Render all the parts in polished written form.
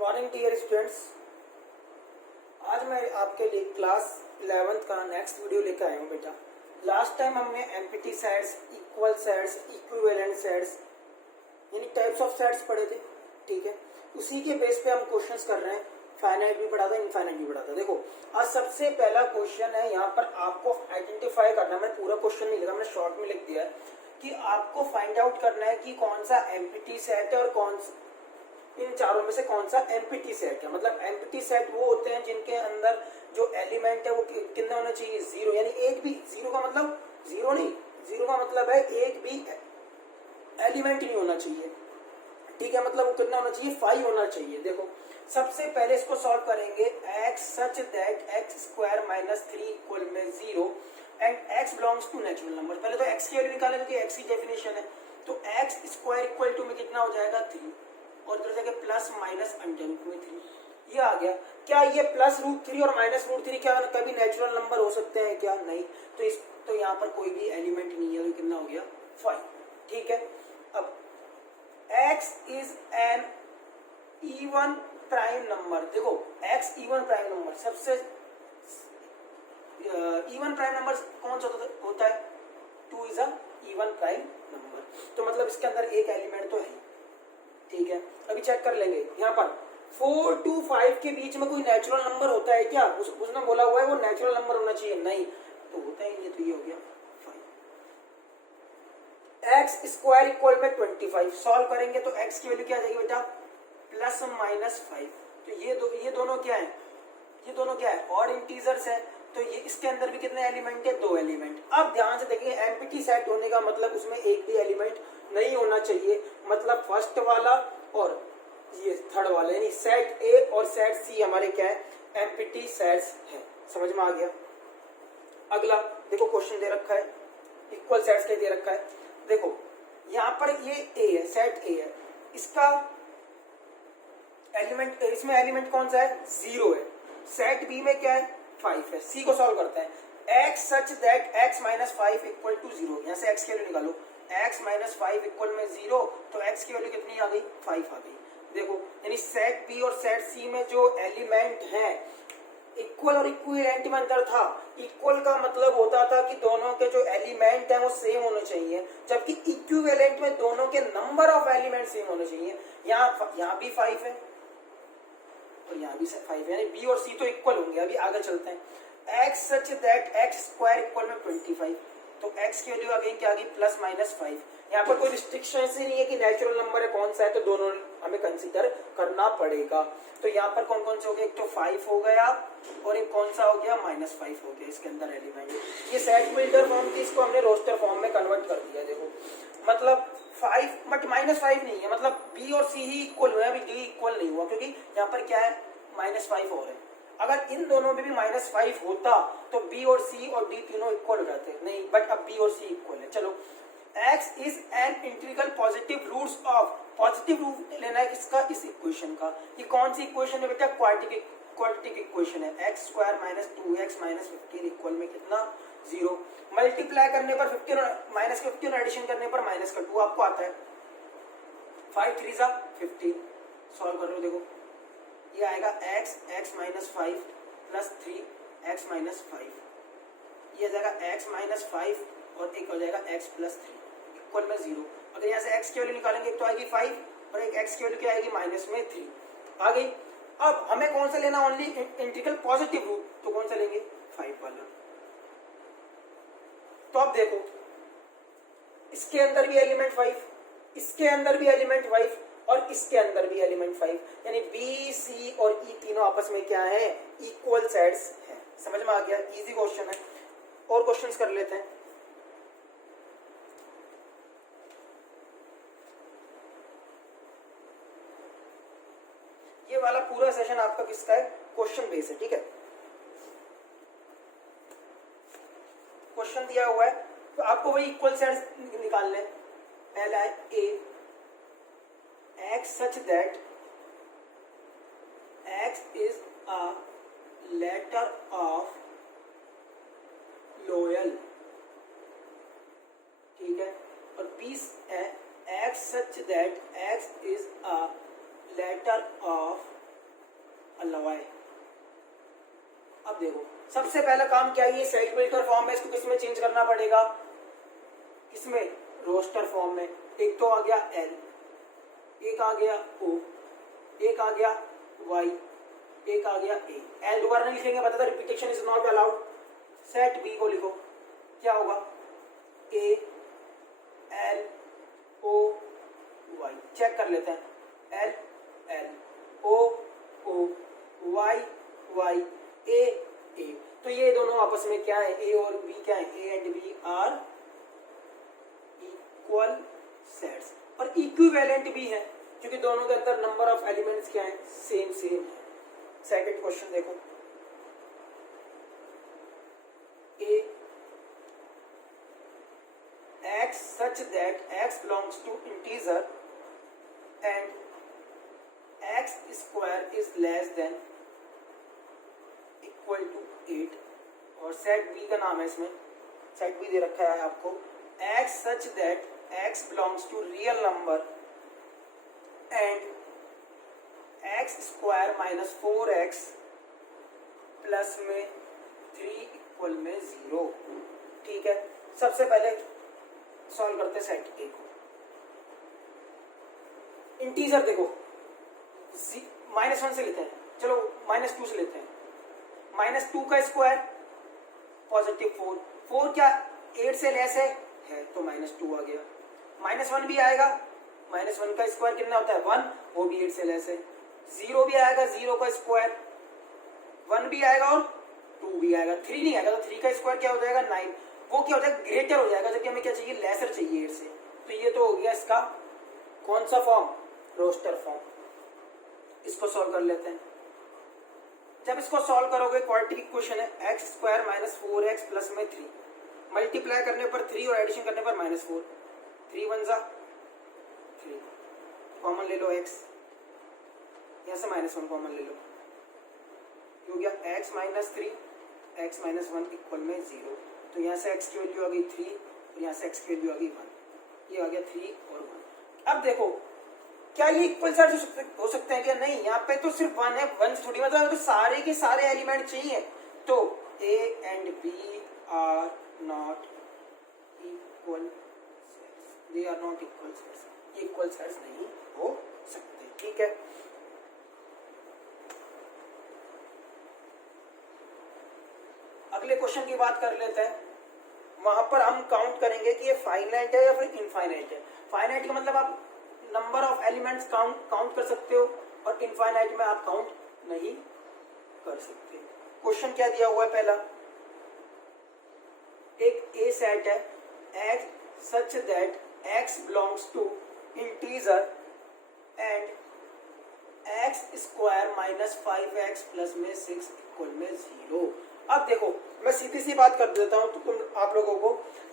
Morning dear students. आज मैं आपके लिए क्लास 11th का नेक्स्ट वीडियो लेकर आया हूँ बेटा। लास्ट टाइम हमने empty sets, equal sets, equivalent sets यानी टाइप्स ऑफ सेट्स पढ़े थे, ठीक है। उसी के बेस पे हम क्वेश्चंस कर रहे हैं। फाइनाइट भी पढ़ा था, इनफाइनाइट भी पढ़ा था। देखो आज सबसे पहला क्वेश्चन है, यहाँ पर आपको आइडेंटिफाई करना है। मैं पूरा क्वेश्चन नहीं लिखा, मैंने शॉर्ट में लिख दिया है कि आपको फाइंड आउट करना है कि कौन सा एम्प्टी सेट है और कौन इन चारों में से कौन सा एम्प्टी सेट है। मतलब एम्प्टी सेट वो होते हैं जिनके अंदर जो एलिमेंट है वो कितने होने चाहिए, जीरो। यानी एक भी, जीरो का मतलब जीरो नहीं, जीरो का मतलब है एक भी एलिमेंट नहीं होना चाहिए, ठीक है। मतलब वो कितना होना चाहिए, 5 होना चाहिए। देखो सबसे पहले इसको सॉल्व करेंगे। x such that x square minus 3 equal में 0 and x belongs to natural number. पहले तो x की वैल्यू निकालेंगे क्योंकि x की डेफिनेशन है। तो x स्क्वायर इक्वल टू में कितना हो जाएगा 3 और इधर जाके प्लस माइनस अंडर रूट में 3। ये आ गया। क्या ये प्लस रूट 3 और माइनस रूट 3 क्या कभी नेचुरल नंबर हो सकते हैं क्या? नहीं। तो यहाँ पर कोई भी एलिमेंट नहीं है, तो कितना हो गया 5, ठीक है। अब x is N even prime number. देखो x इवन प्राइम नंबर, सबसे इवन प्राइम नंबर कौन सा होता है? 2 is a even prime number. तो मतलब इसके अंदर एक एलिमेंट तो है, ठीक है। अभी चेक कर लेंगे यहाँ पर 4 to 5 के बीच में कोई नेचुरल नंबर होता है क्या? उसने बोला हुआ है वो नेचुरल नंबर होना चाहिए, नहीं तो होता ही नहीं। तो ये हो गया 5। x स्क्वायर इक्वल में 25 सॉल्व करेंगे तो x की वैल्यू क्या आ जाएगी बेटा, प्लस माइनस 5। तो ये दोनों क्या है, ये दोनों क्या है, ऑड इंटीजर्स है। तो ये इसके अंदर भी कितने एलिमेंट है, 2 एलिमेंट। अब ध्यान से देखिए एम्प्टी सेट होने का मतलब उसमें एक भी एलिमेंट नहीं होना चाहिए। मतलब फर्स्ट वाला और ये थर्ड वाला, यानी सेट ए और सेट सी हमारे क्या है, एम्प्टी सेट्स है। समझ में आ गया। अगला देखो क्वेश्चन दे रखा है, इक्वल सेट्स के दे रखा है। देखो यहाँ पर ये ए है, सेट ए है, इसका एलिमेंट, इसमें एलिमेंट कौन सा है, 0 है। सेट बी में क्या है, 5 है। सी को सॉल्व करते हैं। x such that x minus 5 equal to 0। यहाँ से x की वैल्यू निकालो, x माइनस 5 इक्वल में 0, तो x की वैल्यू कितनी आ गई, 5 आ गई। देखो यानी सेट बी और सेट सी में जो एलिमेंट है, इक्वल और इक्विवेलेंट में अंतर था। इक्वल का मतलब होता था कि दोनों के जो एलिमेंट हैं वो सेम होने चाहिए, जबकि इक्विवेलेंट में दोनों के नंबर ऑफ एलिमेंट सेम होने चाहिए। यहाँ भी 5 है और यहाँ भी 5 है, यानी बी और सी तो इक्वल होंगे। अभी आगे चलते हैं। x such that x square equal में 25, तो x की वैल्यू आ गई क्या, आ गई प्लस माइनस 5। यहाँ पर कोई रिस्ट्रिक्शन से नहीं है कि नेचुरल नंबर है कौन सा है, तो दोनों हमें कंसीडर करना पड़ेगा। तो यहाँ पर कौन कौन से हो गए, एक तो 5 हो गया और एक कौन सा हो गया, माइनस 5 हो गया इसके अंदर एलिमेंट। ये सेट बिल्डर फॉर्म थी, इसको हमने रोस्टर फॉर्म में कन्वर्ट कर दिया। देखो मतलब 5 बट माइनस 5 नहीं है, मतलब बी और सी ही इक्वल हुआ है, अभी डी इक्वल नहीं हुआ क्योंकि यहाँ पर क्या है, माइनस 5 और है। अगर इन दोनों में भी माइनस 5 होता तो बी और सी और डी तीनों इक्वल हो जाते, नहीं बट अब बी और सी इक्वल है। चलो x is an integral positive roots of, positive root लेना है किसका, इस इक्वेशन का। ये कौन सी इक्वेशन है बेटा, क्वाड्रेटिक इक्वेशन है। x square minus 2x minus 15 equal में कितना, 0। मल्टीप्लाई करने पर 15 और माइनस 15 एडिशन करने पर माइनस का 2 आपको आता है। 5 3 जा 15, सॉल्व कर लो। देखो ये आएगा x minus 5 plus 3x minus 5, ये आ जाएगा x माइनस 5 और एक हो जाएगा x प्लस 3 इक्वल में 0। अगर यहाँ से x की वैल्यू निकालेंगे, एक तो आएगी 5 और एक x की वैल्यू क्या आएगी, माइनस में 3 आ गई। अब हमें कौन सा लेना, ओनली इंटीग्रल पॉजिटिव रूट, तो कौन सा लेंगे, 5 वाला। तो अब देखो इसके अंदर भी एलिमेंट 5, इसके अंदर भी एलिमेंट 5 और इसके अंदर भी एलिमेंट 5, यानी बी सी और ई तीनों आपस में क्या है, इक्वल सेट्स है। समझ में आ गया, इजी क्वेश्चन है। और क्वेश्चंस कर लेते हैं। ये वाला पूरा सेशन आपका किसका है, क्वेश्चन बेस है, ठीक है। क्वेश्चन दिया हुआ है तो आपको वही इक्वल सेट्स निकालने हैं। पहला है ए, x such that x is a letter of loyal, ठीक है। और b है x such that x is a letter of अल्लाह वाई। अब देखो सबसे पहला काम क्या है, ये सेट बिल्टर फॉर्म है, इसको किसमें चेंज करना पड़ेगा, किसमें, रोस्टर फॉर्म में। एक तो आ गया एल, एक आ गया ओ, एक आ गया वाई, एक आ गया ए। एल दोबारा नहीं लिखेंगे, बता था repetition is not allowed. Set B को लिखो, क्या होगा, A L O Y. Check कर लेते हैं, L L O O Y Y A A. तो ये दोनों आपस में क्या है, ए और बी क्या है, A and B are equal sets, और इक्विवेलेंट भी है क्योंकि दोनों के अंदर नंबर ऑफ एलिमेंट्स क्या है, सेम सेम है। सेकंड क्वेश्चन देखो, ए x such that x belongs to integer and x square is less than equal to 8, और सेट b का नाम है, इसमें सेट b दे रखा है आपको, x such that x belongs to real number and x square minus 4x plus में 3 equal में 0। ठीक है, सबसे पहले सॉल्व करते सेट ए को। इंटीजर देखो -1 से लेते हैं, चलो -2 से लेते हैं। -2 का स्क्वायर +4, 4 क्या 8 से लेस है तो -2 आ गया। -1 भी आएगा, -1 का स्क्वायर कितना होता है 1, वो भी 8 से लेस है। 0 भी आएगा, 0 का स्क्वायर 1 भी आएगा और 2 भी आएगा। 3 नहीं आएगा तो 3 का स्क्वायर क्या हो जाएगा 9, वो क्या हो जाएगा ग्रेटर हो जाएगा, जबकि हमें क्या चाहिए लेसर चाहिए 8 से। तो ये तो हो गया इसका कौन सा फॉर्म, रोस्टर फॉर्म। इसको सॉल्व कर लेते हैं। जब इसको सॉल्व करोगे क्वाड्रेटिक इक्वेशन है x square minus 4x plus में 3, मल्टीप्लाई करने पर 3 और एडिशन करने पर -4, 3 1 जा 3, कॉमन ले लो x, यहाँ से -1 कॉमन ले लो, हो गया x minus 3 x minus 1 equal में 0। तो यहाँ से x की वैल्यू आ गई 3 और यहाँ से x की वैल्यू आ गई 1, ये आ गया 3 और 1। अब देखो क्या ये इक्वल सेट्स हो सकते हैं क्या, नहीं, यहाँ पे तो सिर्फ 1 है, 1 थोड़ी मतलब तो सारे के सारे एलिमेंट चाहिए। तो a and b are not equal sets, they are not equal sets, equal sets नहीं हो सकते। ठीक है, अगले क्वेश्चन की बात कर लेते हैं। वहां पर हम काउंट करेंगे कि ये फाइनाइट है या फिर इनफाइनाइट है। फाइनाइट का मतलब आप नंबर ऑफ एलिमेंट्स काउंट कर सकते हो, और इनफाइनाइट में आप काउंट नहीं कर सकते। क्वेश्चन क्या दिया हुआ है, पहला एक ए सेट है x such that x belongs to integer and x square minus 5x plus में 6 इक्वल में 0। अब देखो मैं सीधी सी बात कर देता हूं तो तुम आप लोगों को,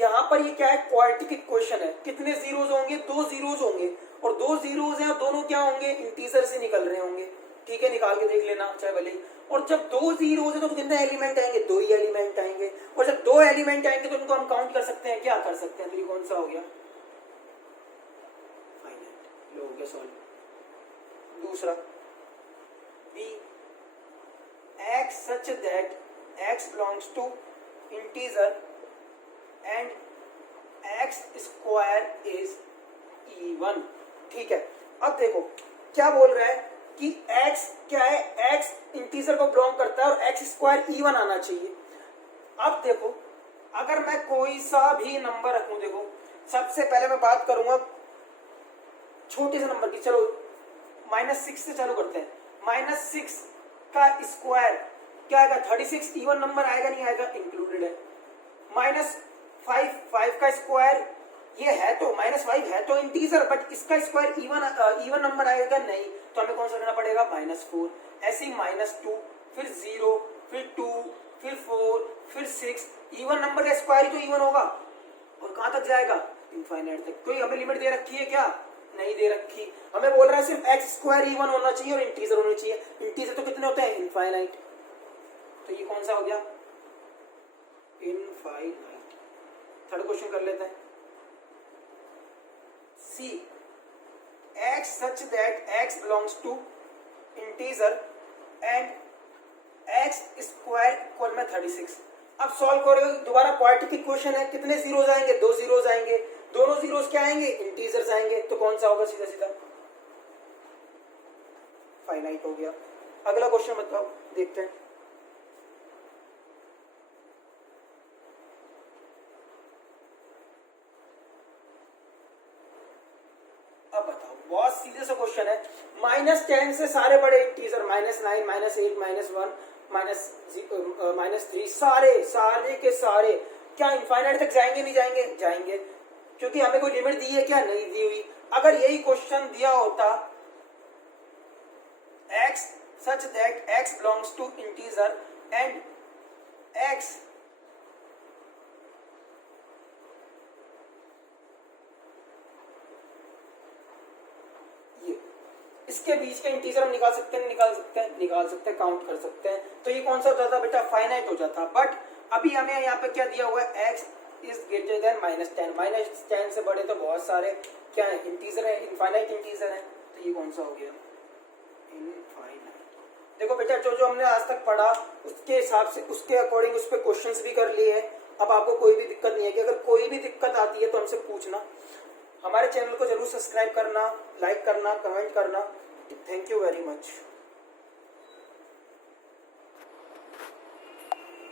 यहाँ पर ये क्या है क्वाड्रेटिक इक्वेशन है। कितने जीरोज होंगे, 2 जीरोज होंगे, और 2 जीरोज हैं, दोनों क्या होंगे इंटीजर से निकल रहे होंगे। ठीक है, निकाल के देख लेना चाहे भले। और जब 2 जीरोज है तो कितने एलिमेंट आएंगे, 2 ही एलिमेंट आएंगे, और जब 2 एलिमेंट आएंगे तो उनको हम काउंट कर सकते हैं, क्या कर सकते हैं, तो ये कौन सा हो गया फाइनाइट। लो हो गया सॉल्व। दूसरा B x such that x belongs to integer and x square is even। ठीक है, अब देखो क्या बोल रहा है कि x क्या है, x इंटीजर को बिलोंग करता है और x स्क्वायर इवन आना चाहिए। अब देखो अगर मैं कोई सा भी नंबर रखूं, देखो सबसे पहले मैं बात करूंगा छोटे से नंबर की, चलो -6 से चालू करते हैं। -6 का स्क्वायर क्या आएगा 36, इवन नंबर आएगा नहीं आएगा, इंक्लूडेड है। -5 का स्क्वायर ये है तो -5 है तो इंटीजर, बट इसका स्क्वायर इवन नंबर आएगा नहीं, तो हमें कौन सा करना पड़ेगा -4। ऐसे ही -2, फिर 0, फिर 2, फिर 4, फिर 6, इवन नंबर का स्क्वायर ही तो इवन होगा, और कहां तक जाएगा इनफाइनाइट तक। कोई हमें लिमिट दे रखी है क्या, नहीं दे रखी। हमें बोल रहा है सिर्फ x स्क्वायर इवन होना चाहिए और इंटीजर होना चाहिए। इंटीजर तो कितने होते हैं इनफाइनाइट, तो ये कौन सा हो गया इनफाइनाइट। थर्ड क्वेश्चन कर लेते हैं। C x such that x belongs to integer and x square equal में 36। अब सॉल्व करोगे दोबारा क्वाड्रेटिक क्वेश्चन है, कितने जीरोस आएंगे, 2 जीरोस आएंगे, दोनों जीरोस क्या आएंगे, इंटीजर्स आएंगे, तो कौन सा होगा, सीधा सीधा फाइनाइट हो गया। अगला क्वेश्चन बताओ, देखते हैं। अब बताओ, बहुत सीधे सा क्वेश्चन है। -10 से सारे बड़े इंटीजर, -9, -8, -1, -3, सारे के सारे क्या इनफाइनाइट तक जाएंगे, नहीं जाएंगे, जाएंगे, क्योंकि हमें कोई लिमिट दी है क्या, नहीं दी हुई। अगर यही क्वेश्चन दिया होता x such that x belongs to integer and x ये इसके बीच के इंटीजर हम निकाल सकते हैं, निकाल सकते हैं, काउंट कर सकते हैं, तो ये कौन सा हो जाता बेटा, फाइनाइट हो जाता। बट अभी हमें यहाँ पे क्या दिया हुआ है, x इज ग्रेटर देन -10, -10 से बड़े तो बहुत सारे क्या है, इंटीजर है, इनफाइनाइट इंटीजर है, तो ये कौन सा हो गया, इनफाइनाइट। देखो बेटा, जो जो हमने आज तक पढ़ा उसके हिसाब से, उसके अकॉर्डिंग उस पर क्वेश्चंस भी कर लिए हैं। अब आपको कोई भी दिक्कत नहीं है, कि अगर कोई भी दिक्कत आती है तो हमसे पूछना। हमारे चैनल को जरूर सब्सक्राइब करना, लाइक करना, कमेंट करना। Thank you very much.